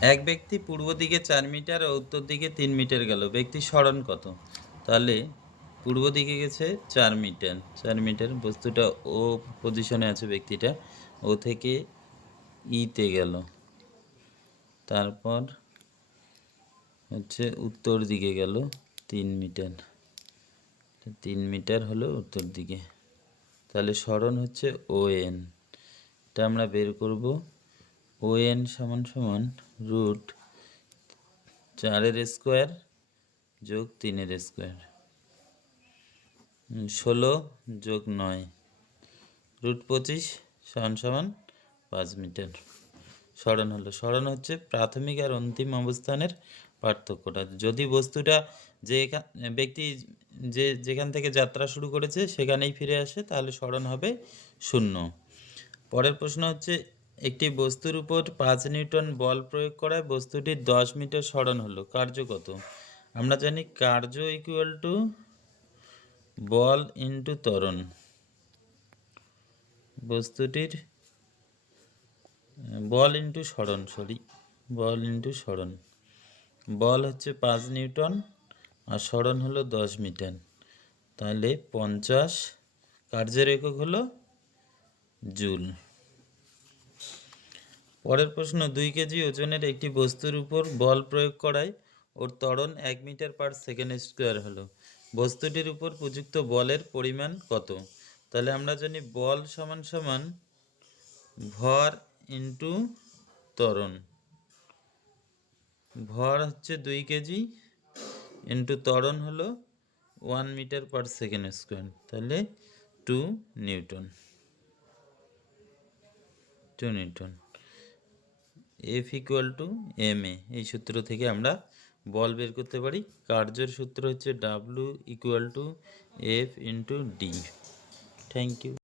এক ব্যক্তি পূর্ব দিকে চার মিটার ও উত্তর দিকে তিন মিটার গেল। ব্যক্তি স্মরণ কত? তাহলে পূর্ব দিকে গেছে চার মিটার। চার মিটার বস্তুটা ও পজিশনে আছে ব্যক্তিটা। ও থেকে ইতে গেল। তারপর হচ্ছে উত্তর দিকে গেল তিন মিটার। তিন মিটার হলো উত্তর দিকে। তাহলে স্মরণ হচ্ছে ও এন এটা আমরা বের করব। ও এন সমান সমান রুট চারের স্কোয়ার যোগ তিনের স্কোয়ার। ষোলো যোগ নয়, রুট পঁচিশ সমান সমান পাঁচ মিটার। স্মরণ হলো, স্মরণ হচ্ছে প্রাথমিক আর অন্তিম অবস্থানের পার্থক্যটা। যদি বস্তুটা যে ব্যক্তি যে যেখান থেকে যাত্রা শুরু করেছে সেখানেই ফিরে আসে, তাহলে স্মরণ হবে শূন্য। পরের প্রশ্ন হচ্ছে একটি বস্তুর উপর পাঁচ নিউটন বল প্রয়োগ করায় বস্তুটির দশ মিটার স্মরণ হলো, কার্য কত? আমরা জানি কার্য ইকুয়াল টু বল ইন্টু ত্বরণ। বস্তুটির বল ইন্টু সরণ সরি বল ইন্টু সরণ। বল হচ্ছে পাঁচ নিউটন আর সরণ হলো দশ মিটার। তাহলে পঞ্চাশ কার্যের একক হলো জুল। পরের প্রশ্ন, দুই কেজি ওজনের একটি বস্তুর উপর বল প্রয়োগ করায় ওর ত্বরণ এক মিটার পার সেকেন্ড স্কোয়ার হলো। বস্তুটির উপর প্রযুক্ত বলের পরিমাণ কত? তাহলে আমরা জানি বল সমান সমান ভর ইন্টু ত্বরণ। ভর হচ্ছে দুই কেজি ইন্টু ত্বরণ হলো one metre per second square. তাহলে two newton two newton. F equal to M A এই সূত্র থেকে আমরা বল বের করতে পারি। কার্যের সূত্র হচ্ছে W equal to F into D thank you